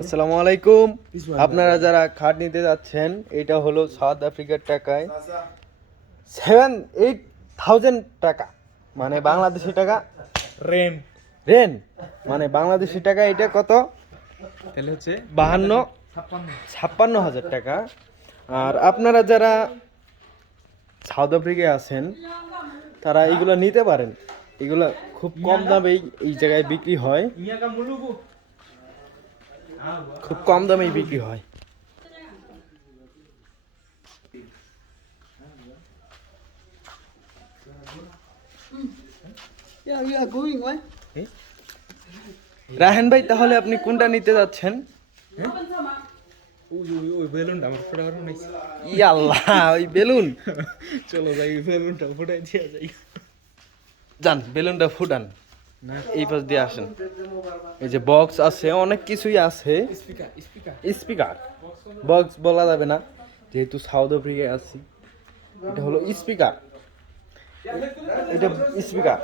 আসসালামু আলাইকুম। আপনারা যারা খাট নিতে যাচ্ছেন, এটা হলো সাউথ আফ্রিকার টাকায় 7-8,000 টাকা, মানে বাংলাদেশি টাকা রেন রেন, মানে বাংলাদেশি টাকা এটা কত? তাহলে হচ্ছে 52-56,000 টাকা। আর আপনারা যারা সাউথ আফ্রিকায় আছেন তারা এগুলো নিতে পারেন। এগুলো খুব কম দামেই এই জায়গায় বিক্রি হয়, খুব কম দামেই বিক্রি হয়। রাহেন ভাই, তাহলে আপনি কোনটা নিতে যাচ্ছেন? ওই বেলুনটা আমার ফোটা করা নাই। ইয়াল্লাহ, ওই বেলুন। চলো যাই বেলুনটা ফুটাই দিয়া যাই। যান, বেলুনটা ফুটান, এই পাশ দিয়ে আসেন। এই যে বক্স আছে, অনেক কিছুই আছে। স্পিকার, বক্স বলা যাবে না যেহেতু সাউথ আফ্রিকায় আছি। এটা হলো স্পিকার, এটা স্পিকার।